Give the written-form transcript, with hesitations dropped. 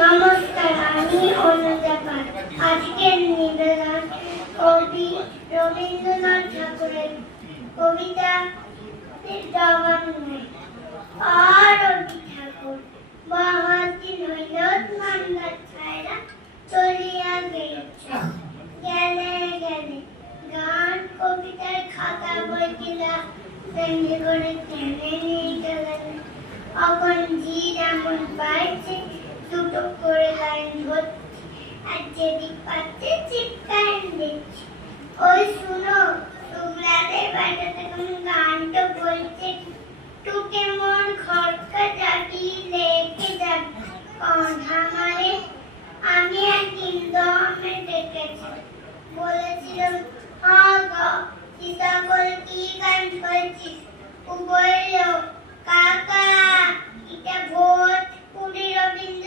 নমস্কার, আমি অনুজা পাল। আজকের নিবেদন কবি রবীন্দ্রনাথ ঠাকুরের কবিতা জবান নাই। রবি ঠাকুর বহুদিন হইল মান্দার ছায়রা চলিয়া গেছে। গেলে গেলে গান কবিতার খাতা বই কিলা তেমনি করে টেনে নিয়ে গেলেন। এখন জি যেমন পাইছে দুটো করে লাইন ভর্তি, আর যেদিক পাচ্ছে চিৎকার দিচ্ছে। ওই শুনো, শুক্লাদের বাড়িতে কোন গান তো বলছে, টুকে মন খড়কা জাগি লেকে যাক কন্ধামারে। আমি একদিন দমে ডেকেছি, বলেছিলাম চিন্তা করে কি গান করেছিস? ও বলল, কাকা এটা ভোজপুরি রবীন্দ্র